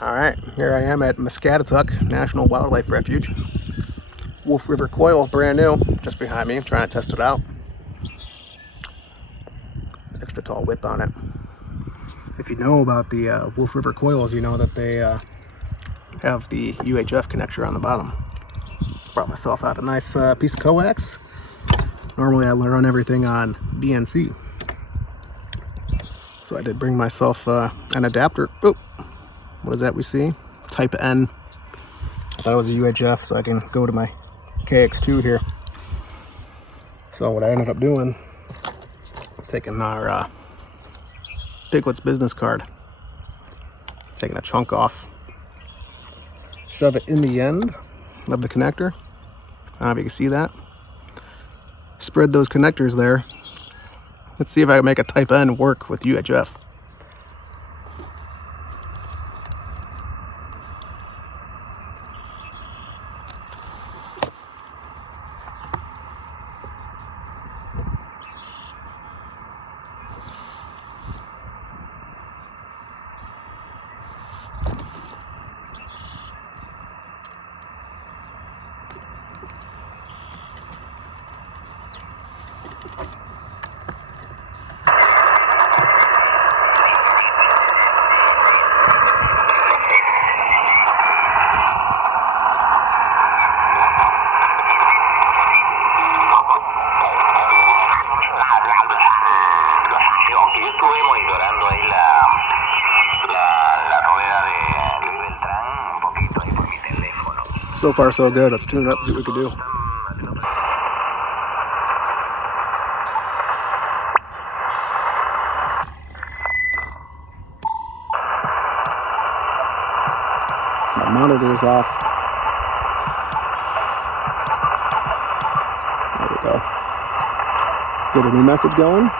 Alright, here I am at Muscatatuk National Wildlife Refuge. Wolf River Coil, brand new, just behind me. I'm trying to test it out. Extra tall whip on it. If you know about the Wolf River Coils, you know that they have the UHF connector on the bottom. Brought myself out a nice piece of coax. Normally I run everything on BNC. So I did bring myself an adapter. Oh, what is that we see? Type N. I thought it was a UHF, so I can go to my KX2 here. So what I ended up doing, taking our Piglet's business card, taking a chunk off, shove it in the end of the connector. I don't know if you can see that. Spread those connectors there. Let's see if I can make a Type N work with UHF. Estuve monitorando ahí la rueda del tren un poquito ahí por mi teléfono. So far so good. Let's tune it up and see what we can do. My monitor is off. There we go. Get a new message going.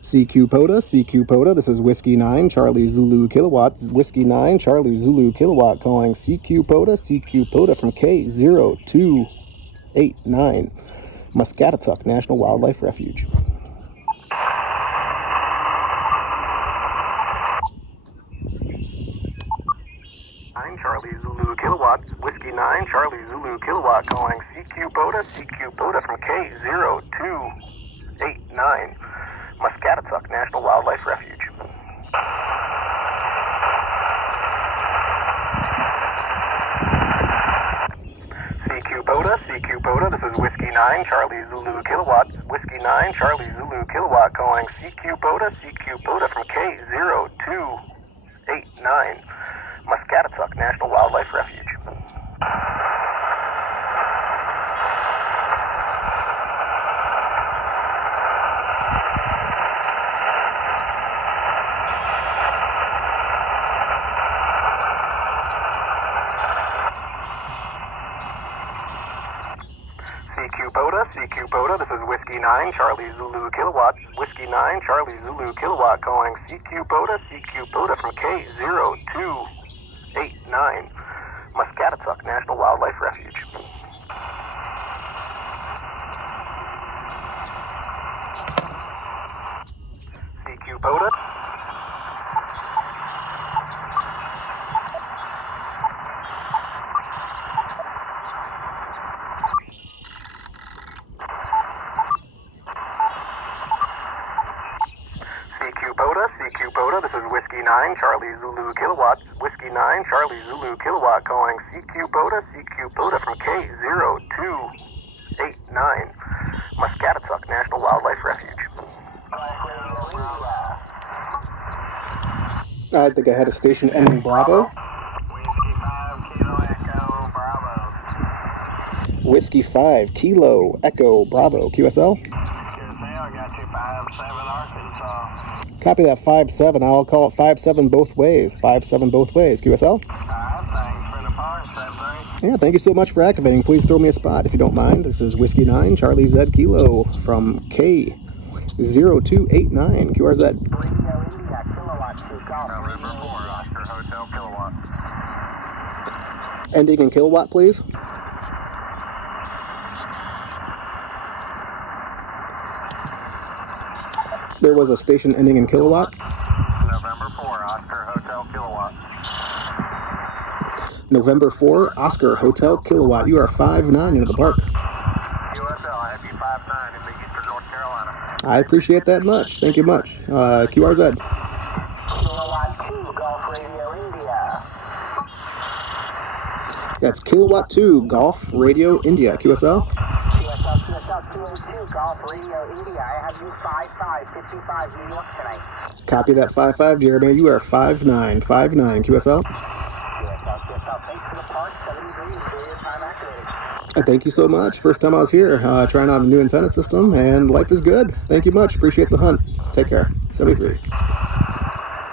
CQ POTA, this is Whiskey 9, Charlie Zulu Kilowatt, Whiskey 9, Charlie Zulu Kilowatt calling CQ POTA from K0289, Muscatatuk National Wildlife Refuge. Charlie Zulu Kilowatt, Whiskey 9, Charlie Zulu Kilowatt calling CQ POTA from K0289, Muscatatuk National Wildlife Refuge. CQ POTA, this is Whiskey 9, Charlie Zulu Kilowatt, Whiskey 9, Charlie Zulu Kilowatt calling CQ POTA from K0289, Muscatatuk National Wildlife Refuge. CQ POTA, this is Whiskey 9, Charlie Zulu Kilowatt, Whiskey 9, Charlie Zulu Kilowatt calling CQ POTA from K0289, Muscatatuk National Wildlife Refuge. CQ POTA. CQ POTA, this is Whiskey 9, Charlie Zulu Kilowatt, Whiskey 9, Charlie Zulu Kilowatt calling CQ POTA from K0289, Muscatatuk National Wildlife Refuge. I think I had a station ending Bravo. Whiskey 5 Kilo Echo Bravo. Whiskey 5 Kilo Echo Bravo, QSL. QSL, I got you 5-7 Arkansas. Copy that 5-7. I'll call it 5-7 both ways. 5-7 both ways. QSL? Thanks for the parts, that's right. Yeah, thank you so much for activating. Please throw me a spot if you don't mind. This is Whiskey 9, Charlie Z Kilo from K0289. QRZ. River 4, Oscar Hotel Kilowatt. Ending in kilowatt, please. There was a station ending in kilowatt. November 4, Oscar Hotel Kilowatt. November 4, Oscar Hotel Kilowatt. You are 5'9" into the park. USL, I have you 5'9" in the Eastern North Carolina. I appreciate that much. Thank you much. QRZ. Kilowatt 2, Golf Radio India. That's Kilowatt 2, Golf Radio India. QSL. QSL 202, Golf Radio India. I have you 55 New York tonight. Copy that 5'5", Jeremy. You are 5'9", 5'9", QSL. Thanks for the park, 70 degrees, radio time activated. Thank you so much. First time I was here, trying out a new antenna system, and life is good. Thank you much. Appreciate the hunt. Take care. 73.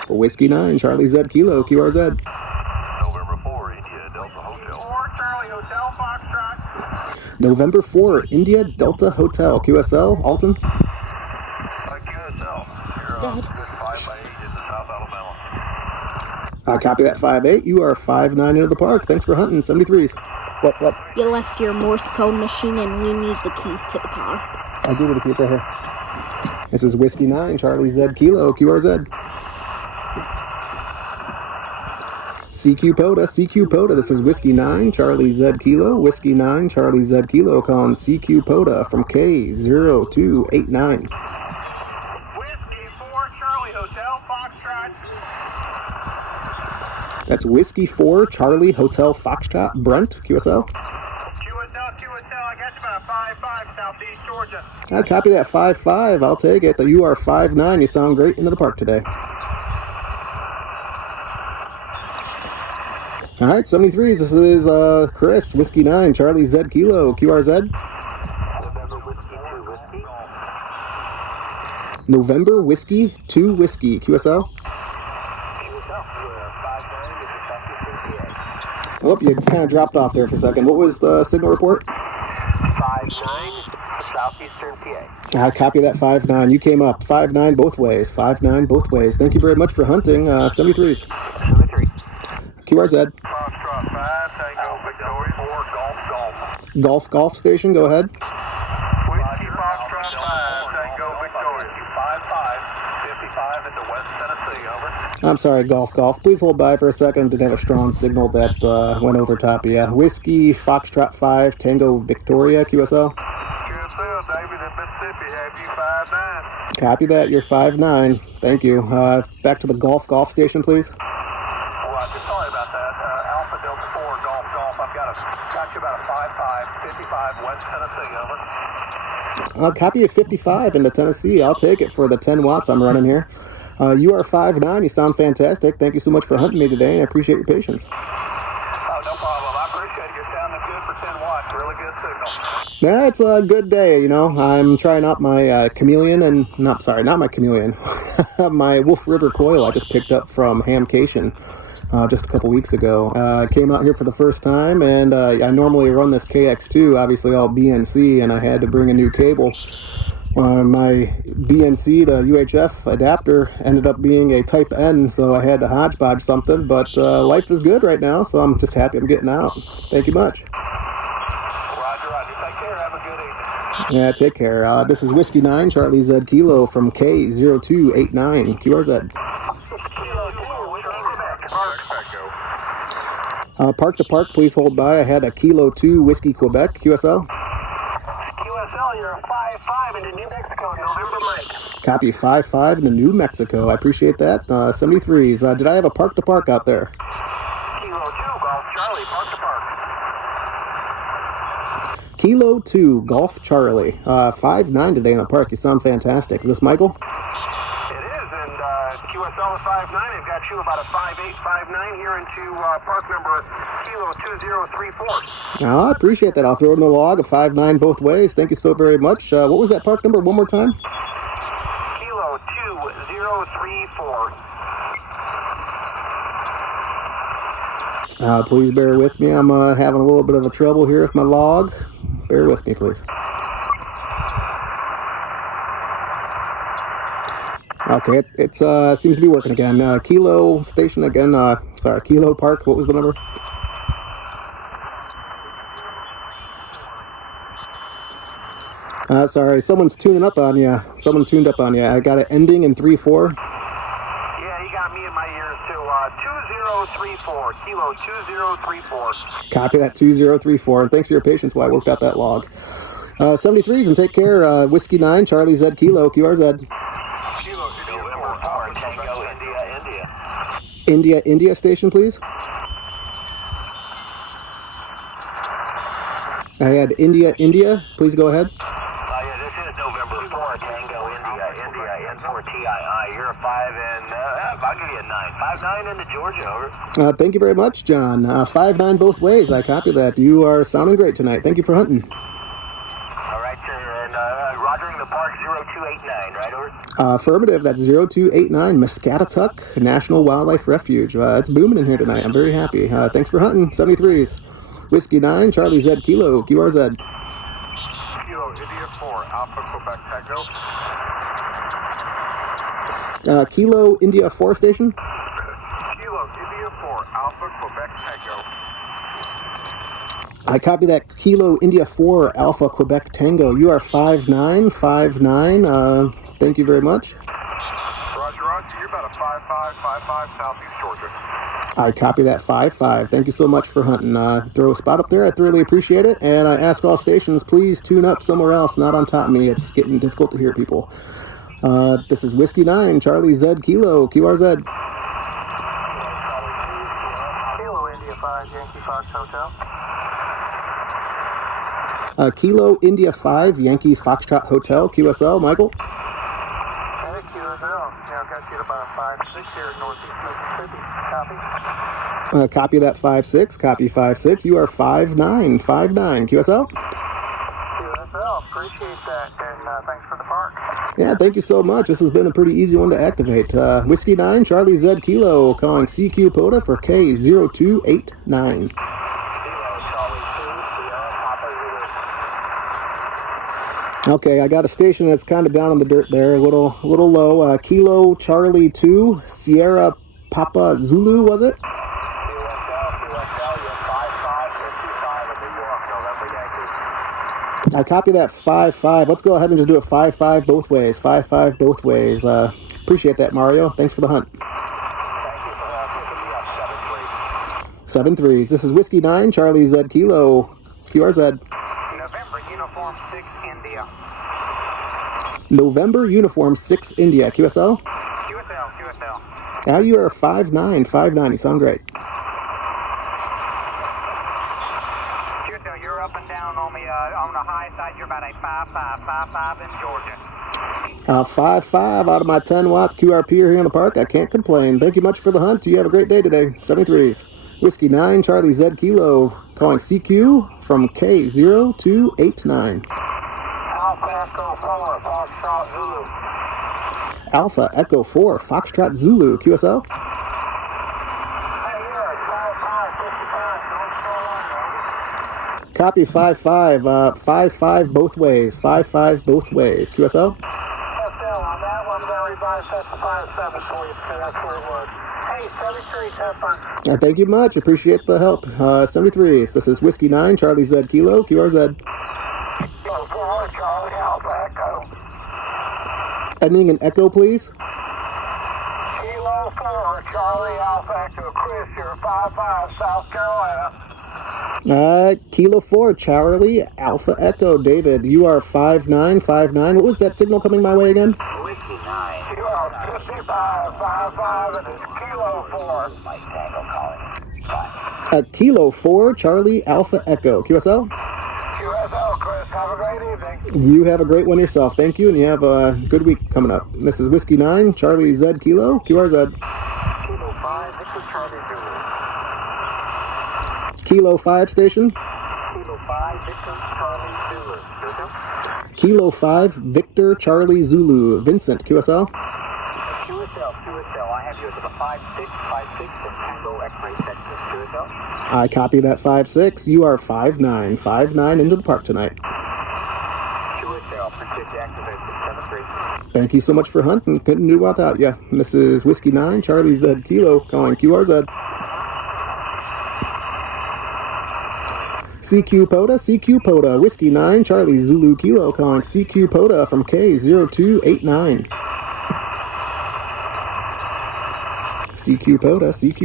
Whiskey 9, Charlie Z Kilo, QRZ. November 4, India Delta Hotel. 4, Charlie Hotel, Foxtrot. November 4, India Delta Hotel, QSL, Alton. QSL, you're on good 5x8 in the South Alabama. Copy that 5'8". You are 5'9" into the park. Thanks for hunting. 73s. What's up? You left your Morse code machine and we need the keys to the car. I'll give you the keys right here. This is Whiskey 9, Charlie Z Kilo, QRZ. CQ Poda. This is Whiskey 9, Charlie Z Kilo. Whiskey 9, Charlie Z Kilo, calling CQ Poda from K0289. Whiskey 4, Charlie Hotel, Foxtrot. That's Whiskey 4, Charlie Hotel Foxtrot, Brent, QSL. QSL, I got you about 5'5", Southeast Georgia. I copy that 5'5". I'll take it. You are 5'9". You sound great into the park today. All right, 73s. This is Chris, Whiskey 9, Charlie Z Kilo, QRZ. November Whiskey 2 Whiskey. November Whiskey 2 Whiskey, QSL. Oh, you kind of dropped off there for a second. What was the signal report? 5'9", Southeastern PA. I copy that 5'9". You came up 5'9" both ways. 5'9" both ways. Thank you very much for hunting. 73s. 73. QRZ. Foxtrot 5, Tango Victoria 4, Golf. Golf station. Go ahead. Whiskey Foxtrot 5, Tango Victoria 55, 55 into West Tennessee, over. I'm sorry, Golf. Please hold by for a second. Did have a strong signal that went over top of you. Whiskey Foxtrot 5, Tango Victoria, QSL. QSL, David in Mississippi, have you 5'9". Copy that. You're 5'9". Thank you. Back to the Golf station, please. Roger, sorry about that. Alpha Delta 4, Golf. I've got you about a 5'5", 55 West Tennessee, over. Copy of 55 into Tennessee. I'll take it for the 10 watts I'm running here. You are 5'9". You sound fantastic. Thank you so much for hunting me today. I appreciate your patience. Oh, no problem. I appreciate it. You're sounding good for 10 watts. Really good signal. Yeah, it's a good day, you know. I'm trying out my chameleon and... not my chameleon. My Wolf River Coil I just picked up from Hamcation just a couple weeks ago. Came out here for the first time, and I normally run this KX2, obviously all BNC, and I had to bring a new cable. My BNC to UHF adapter ended up being a Type N, so I had to hodgepodge something, but life is good right now, so I'm just happy I'm getting out. Thank you much. Roger. Take care. Have a good evening. Yeah, take care. This is Whiskey 9, Charlie Z Kilo from K0289, QRZ. Park to park, please hold by. I had a Kilo 2 Whiskey Quebec, QSL. QSL, you're a 5'5" into New Mexico, November Mike. Copy 5'5" into New Mexico. I appreciate that. 73s. Did I have a park to park out there? Kilo 2, Golf Charlie, park to park. Kilo 2, Golf Charlie. 5'9" today in the park. You sound fantastic. Is this Michael? It is, and QSL is 5'9". I've got you about a 5'8", 5'9" here into park number Kilo 2034. I appreciate that. I'll throw it in the log, a 5'9" both ways. Thank you so very much. What was that park number one more time? Kilo 2034. Please bear with me. I'm having a little bit of a trouble here with my log. Bear with me, please. Okay, it seems to be working again. Kilo station again. Kilo Park. What was the number? Sorry, someone's tuning up on you. Someone tuned up on you. I got it ending in 3-4. Yeah, you got me in my ears too. 2034, kilo 2034. Copy that 2034. Thanks for your patience while I worked out that log. 73s and take care. Whiskey 9, Charlie Z Kilo, QRZ. Kilo, November 4, Tango, India. India station, please. I had India. Please go ahead. Yeah, this is November 4, Tango, India, N4 TII. You're a 5 and, I'll give you a 9. 5-9 into Georgia, over. Thank you very much, John. 5-9 both ways. I copy that. You are sounding great tonight. Thank you for hunting. All right, sir. And rogering the park 0289, right, over? Affirmative. That's 0289 Muscatatuk National Wildlife Refuge. It's booming in here tonight. I'm very happy. Thanks for hunting. 73s. Whiskey 9, Charlie Z Kilo, QRZ. Kilo, India 4, Alpha, Quebec, Tango. Kilo India 4 station. Kilo, India 4, Alpha, Quebec, Tango. I copy that. Kilo India 4 Alpha Quebec Tango. You are 5959. Thank you very much. Roger, you're about a 5555 Southeast Georgia. I copy that 5-5. Thank you so much for hunting. Throw a spot up there. I thoroughly appreciate it. And I ask all stations, please tune up somewhere else, not on top of me. It's getting difficult to hear people. This is Whiskey 9, Charlie Z Kilo, QRZ. Kilo, India 5, Yankee Fox Hotel. Kilo India 5, Yankee Foxtrot Hotel, QSL, Michael. Hey, QSL. Yeah, I've got you at about 5-6 here in northeast Mississippi. Copy. Copy that 5-6. Copy 5-6. You are 5959. QSL. QSL, appreciate that, and thanks for the park. Yeah, thank you so much. This has been a pretty easy one to activate. Whiskey 9, Charlie Z Kilo, calling CQ POTA for K0289. Okay, I got a station that's kind of down in the dirt there, a little low. Kilo Charlie 2, Sierra Papa Zulu, was it? I copy that 5-5. Let's go ahead and just do it 5-5 both ways. 5-5 both ways. Appreciate that, Mario. Thanks for the hunt. 7-3s. This is Whiskey 9, Charlie Z Kilo, QRZ. November Uniform 6 India. November Uniform 6 India, QSL. QSL. Now you are 5-9. You sound great. QSL, you're up and down on me. On the high side, you're about a 5-5 in Georgia. 5-5 out of my 10 watts QRP here in the park. I can't complain. Thank you much for the hunt. You have a great day today. 73s. Whiskey 9, Charlie Z Kilo, calling CQ from K0289. Alpha Echo 4, Foxtrot Zulu, QSL. Copy 5-5, 5-5 both ways, 5-5 both ways, QSL. On that one, I'm going to revise that to 5-7 for you, because that's where it was. Hey, 73s, have fun. Thank you much, appreciate the help. 73s, this is Whiskey 9, Charlie Z Kilo, QRZ. Charlie Alpha Echo. Ending in Echo, please. Kilo 4, Charlie Alpha Echo. Chris, you're 5-5, South Carolina. Kilo 4, Charlie Alpha Echo. David, you are 5-9. What was that signal coming my way again? Whiskey 9. You are 55, and it's Kilo 4. Mike Tango calling. Kilo 4, Charlie Alpha Echo. QSL? QSL, Chris. Have a great evening. You have a great one yourself. Thank you, and you have a good week coming up. This is Whiskey 9, Charlie Z Kilo, QRZ. Kilo 5, Victor Charlie Zulu. Kilo 5 station. Kilo 5, Victor Charlie Zulu. Kilo 5, Victor Charlie Zulu. Vincent, QSL. QSL. I have you as a 5-6 for Tango X-ray Texas. QSL. I copy that 5-6. You are 5-9 into the park tonight. QSL, appreciate the activation. 7-3. Thank you so much for hunting. Couldn't do without you. This is Whiskey 9, Charlie Z Kilo, calling QRZ. CQ Poda, Whiskey 9, Charlie Zulu Kilo, calling CQ Poda from K0289. CQ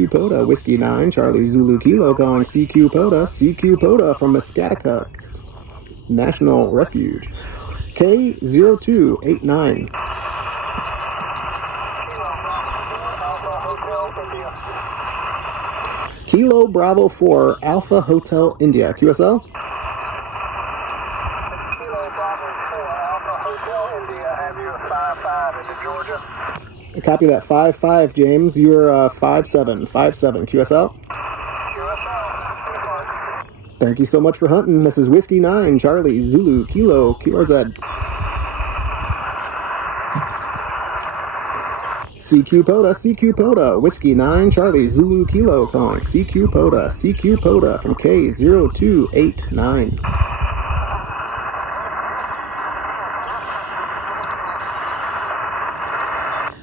Poda, Whiskey 9, Charlie Zulu Kilo, calling CQ Poda from Muscatatuk, National Refuge, K0289. Kilo Bravo 4, Alpha Hotel India, QSL. Kilo Bravo 4, Alpha Hotel India, have you 5-5 into Georgia? Copy that 5-5, James. You're 5-7, QSL. QSL. Thank you so much for hunting. This is Whiskey 9, Charlie Zulu Kilo, QRZ. CQ Poda, Whiskey 9, Charlie Zulu Kilo, calling CQ Poda from K0289.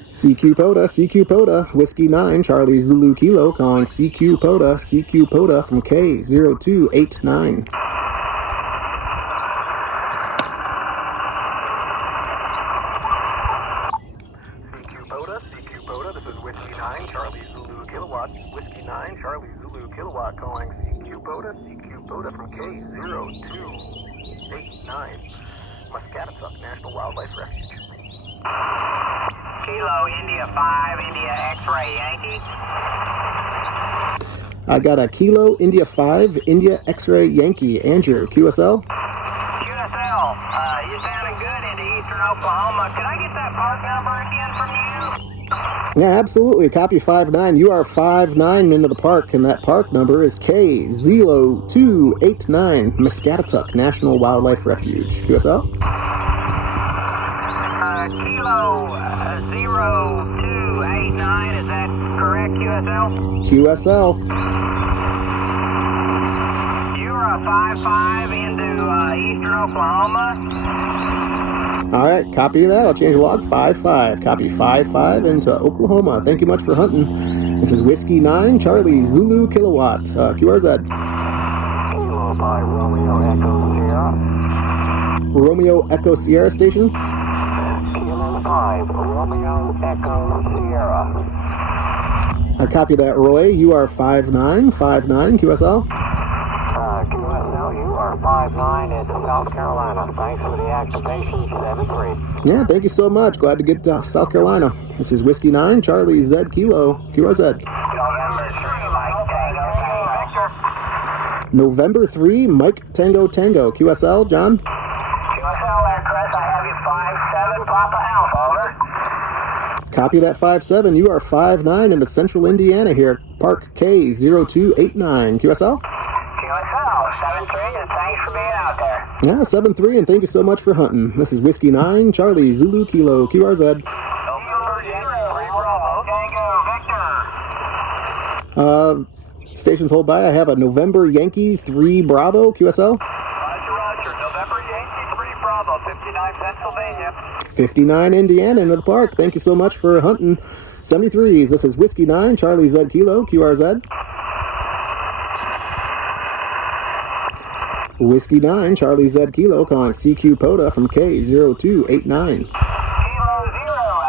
CQ Poda, Whiskey 9, Charlie Zulu Kilo, calling CQ Poda from K0289. CQ Poda, this is Whiskey 9, Charlie Zulu Kilowatt, Whiskey 9, Charlie Zulu Kilowatt, calling CQ Poda from K0289. Muscatatuk National Wildlife Refuge. Kilo India 5, India X-ray Yankee. I got a Kilo India 5, India X-ray Yankee, Andrew, QSL. QSL, you sounding good into eastern Oklahoma. Could I get that park number again from you? Yeah, absolutely. Copy 5-9. You are 5-9 into the park, and that park number is K0289, Muscatatuk National Wildlife Refuge. QSL? Kilo 0289, is that correct, QSL? QSL. You're a 5-5 into eastern Oklahoma. All right, copy that. I'll change the log. 5-5. Copy 5-5 into Oklahoma. Thank you much for hunting. This is Whiskey 9, Charlie Zulu Kilowatt, QRZ. Kilo by Romeo Echo Sierra. Romeo Echo Sierra Station. Kilo 5, Romeo Echo Sierra. I copy that, Roy. You are 5-9, QSL. QSL, you are 5-9 into South Carolina. Thanks for the activation, 7-3. Yeah, thank you so much. Glad to get to South Carolina. This is Whiskey 9, Charlie Z Kilo, QRZ. November 3, Mike Tango. November 3, Mike Tango, QSL, John. QSL, that correct. I have you 5-7, Papa Alpha, over. Copy that 5-7. You are 5-9 into Central Indiana here. Park K0289, QSL. QSL, 7-3, and thanks for being out there. Yeah, 7-3, and thank you so much for hunting. This is Whiskey 9, Charlie Zulu Kilo, QRZ. Stations hold by. I have a November Yankee 3 Bravo, QSL. Roger. November Yankee 3 Bravo, 59 Pennsylvania. 59 Indiana into the park. Thank you so much for hunting. 73s. This is Whiskey 9, Charlie Z Kilo, QRZ. Whiskey 9, Charlie Z Kilo, calling CQ Poda from K0289. Kilo 0,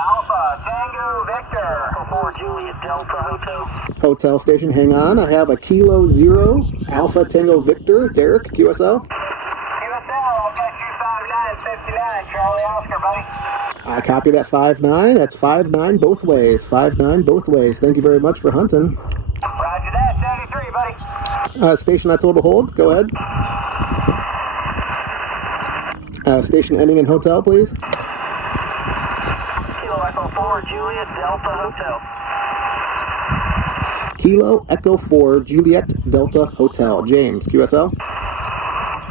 Alpha, Tango, Victor. 4 Juliet Delta Hotel. Hotel station, hang on. I have a Kilo 0, Alpha Tango Victor, Derek, QSL. QSL, I'll get you 5959, Charlie Oscar, buddy. I copy that 5-9. That's 5-9 both ways. 5-9 both ways. Thank you very much for hunting. Roger that, 73, buddy. Station I told to hold. Go ahead. Station ending in hotel, please. Kilo Echo 4 Juliet Delta Hotel. Kilo Echo 4 Juliet Delta Hotel. James, QSL.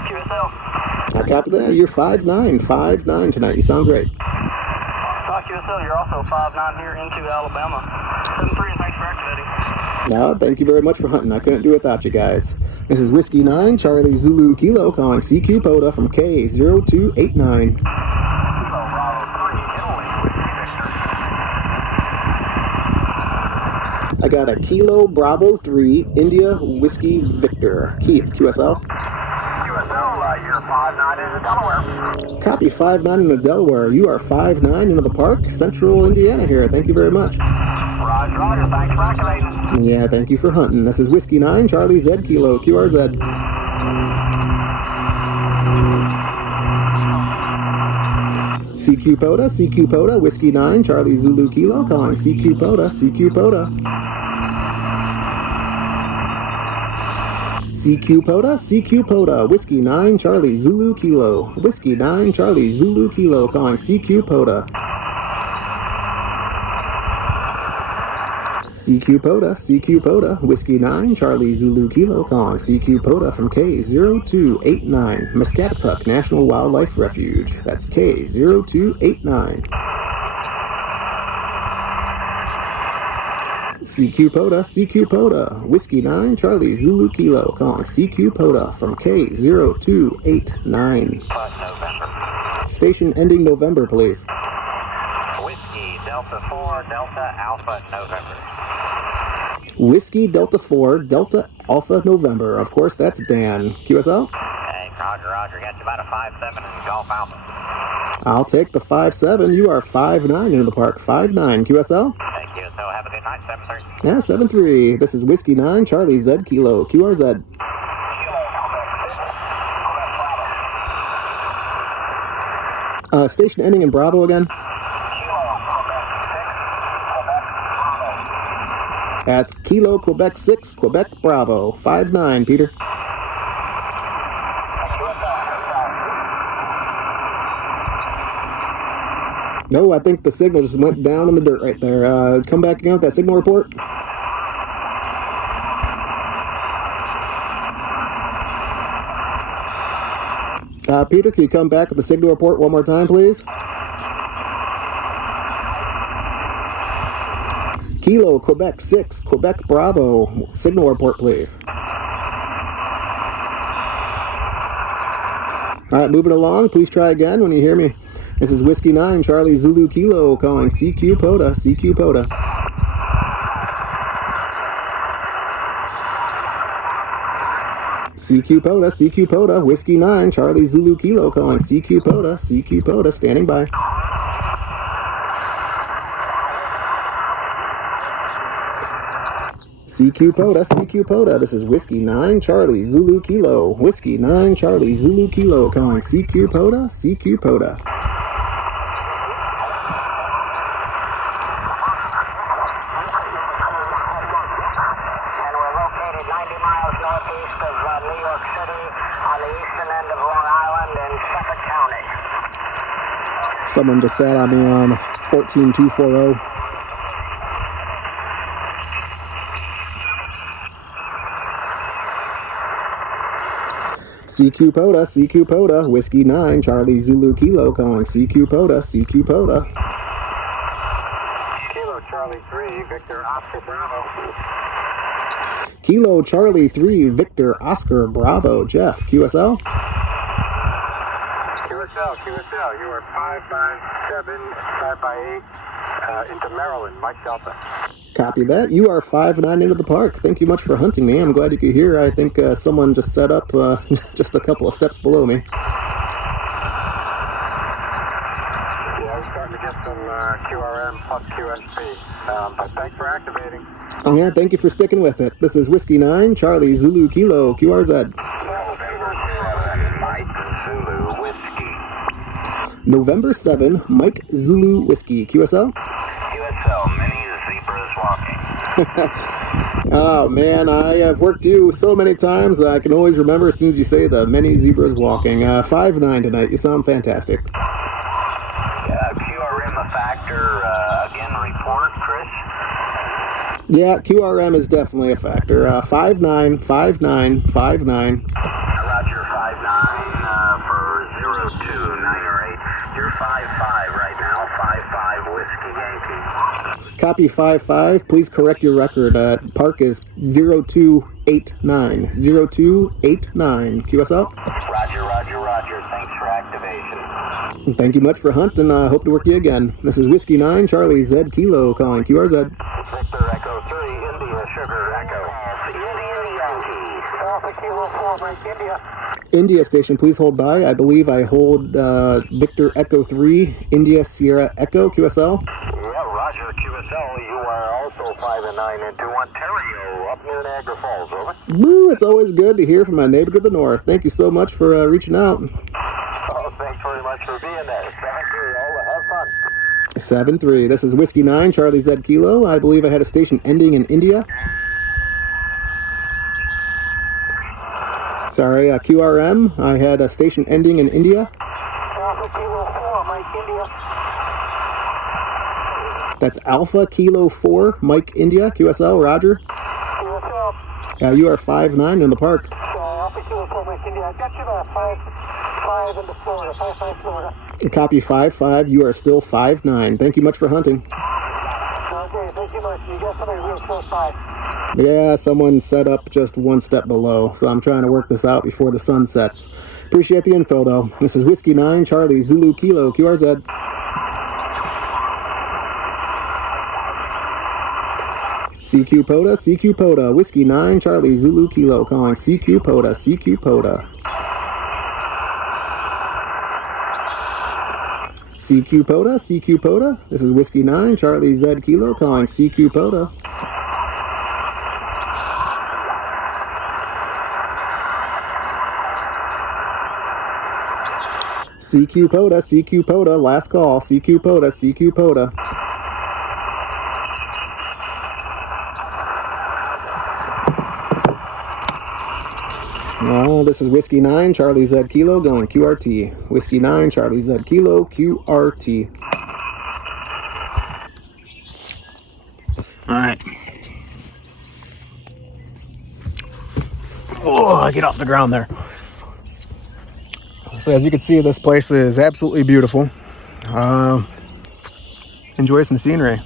QSL. I copy that. You're 5-9 tonight. You sound great. QSL, you're also 5-9 here into Alabama. 7-3, thanks for activating. No, thank you very much for hunting. I couldn't do it without you guys. This is Whiskey 9, Charlie Zulu Kilo, calling CQ Poda from K0289. I got a Kilo Bravo 3 India Whiskey Victor. Keith, QSL. into Delaware. Copy 5-9 into Delaware. You are 5-9 into the park. Central Indiana here. Thank you very much. Roger, roger. Thanks for activating. Yeah, thank you for hunting. This is Whiskey 9, Charlie Z Kilo, QRZ. CQ Poda, Whiskey 9, Charlie Zulu Kilo, calling CQ Poda. CQ Poda, Whiskey 9, Charlie Zulu Kilo, Whiskey 9, Charlie Zulu Kilo, calling CQ Poda. CQ Poda, Whiskey 9, Charlie Zulu Kilo, calling CQ Poda from K0289, Muscatatuk National Wildlife Refuge. That's K0289. CQ Poda, Whiskey 9, Charlie Zulu Kilo, calling CQ Poda from K0289. Station ending November, please. Whiskey Delta 4 Delta Alpha November. Whiskey Delta 4 Delta Alpha November. Of course, that's Dan. QSL? Hey, roger, roger. Got you about a 5-7 in Golf Alpha. I'll take the 5-7. You are 5-9 into the park. 5-9. QSL? Thank you. So have a good night. 7-3. Yeah, 7-3. This is Whiskey 9, Charlie Z Kilo, QRZ. Station ending in Bravo again. That's Kilo Quebec 6, Quebec Bravo. 5-9, Peter. No, I think the signal just went down in the dirt right there. Come back again with that signal report. Peter, can you come back with the signal report one more time, please? Kilo Quebec 6, Quebec Bravo. Signal report, please. All right, moving along. Please try again when you hear me. This is Whiskey 9, Charlie Zulu Kilo, calling CQ Poda. CQ Poda. CQ Poda, Whiskey 9, Charlie Zulu Kilo, calling CQ Poda. CQ Poda, standing by. CQ Poda, this is Whiskey 9, Charlie Zulu Kilo, Whiskey 9, Charlie Zulu Kilo, calling CQ Poda. CQ Poda. And we're located 90 miles northeast of New York City on the eastern end of Long Island in Suffolk County. Someone just sat on me on 14240. CQ Poda, Whiskey 9, Charlie Zulu Kilo, calling CQ Poda. CQ Poda. Kilo Charlie 3, Victor Oscar Bravo. Kilo Charlie 3, Victor Oscar Bravo. Jeff, QSL? QSL, you are 5-7, 5-8, into Maryland, Mike Delta. Copy that. You are 5-9 into the park. Thank you much for hunting me. I'm glad you could hear. I think someone just set up just a couple of steps below me. Yeah, we're starting to get some QRM plus QSP, but thanks for activating. Oh yeah, thank you for sticking with it. This is Whiskey 9, Charlie Zulu Kilo, QRZ. November 7, Mike Zulu Whiskey, QSL? QSL, many zebras walking. Oh man, I have worked you so many times I can always remember as soon as you say the many zebras walking. 5-9 tonight, you sound fantastic. QRM a factor, again report, Chris? Yeah, QRM is definitely a factor. 5-9, 5-9, 5-9. Roger, 5-9 for 02908. You're 5-5 right now, 5-5 Whiskey Yankee. Copy 5-5. Please correct your record. Park is 0289. 0289. QSL? Roger. Thanks for activation. Thank you much for hunting. Hope to work you again. This is Whiskey 9, Charlie Z Kilo, calling QRZ. Victor Echo 3, India Sugar Echo. India Yankee. Alpha Kilo 4, Mike India. India station, please hold by. I believe I hold Victor Echo 3, India Sierra Echo, QSL. Yeah, Roger, QSL. You are also 5 and 9 into Ontario, up near Niagara Falls, over. Woo, it's always good to hear from my neighbor to the north. Thank you so much for reaching out. Oh, thanks very much for being there. Thank you, have fun. 7-3. This is Whiskey 9, Charlie Z Kilo. I believe I had a station ending in India. Sorry, QRM. I had a station ending in India. Alpha Kilo 4, Mike India. That's Alpha Kilo 4, Mike India, QSL, Roger. QSL. You are 5-9 in the park. Alpha Kilo 4, Mike India. I got you about 5 into Florida, 5 Florida. Copy 5-5. You are still 5-9. Thank you much for hunting. Okay, thank you much. You got somebody real close by. Yeah, someone set up just one step below, so I'm trying to work this out before the sun sets. Appreciate the info, though. This is Whiskey 9, Charlie, Zulu Kilo, QRZ. CQ Poda, Whiskey 9, Charlie, Zulu Kilo, calling CQ Poda, CQ Poda. CQ Poda, this is Whiskey 9, Charlie Z Kilo, calling CQ Poda. CQ Poda, last call, CQ Poda. Well, this is Whiskey 9, Charlie Z Kilo, going QRT. Whiskey 9, Charlie Z Kilo, QRT. Alright. Oh, I get off the ground there. So as you can see, this place is absolutely beautiful. Enjoy some scenery.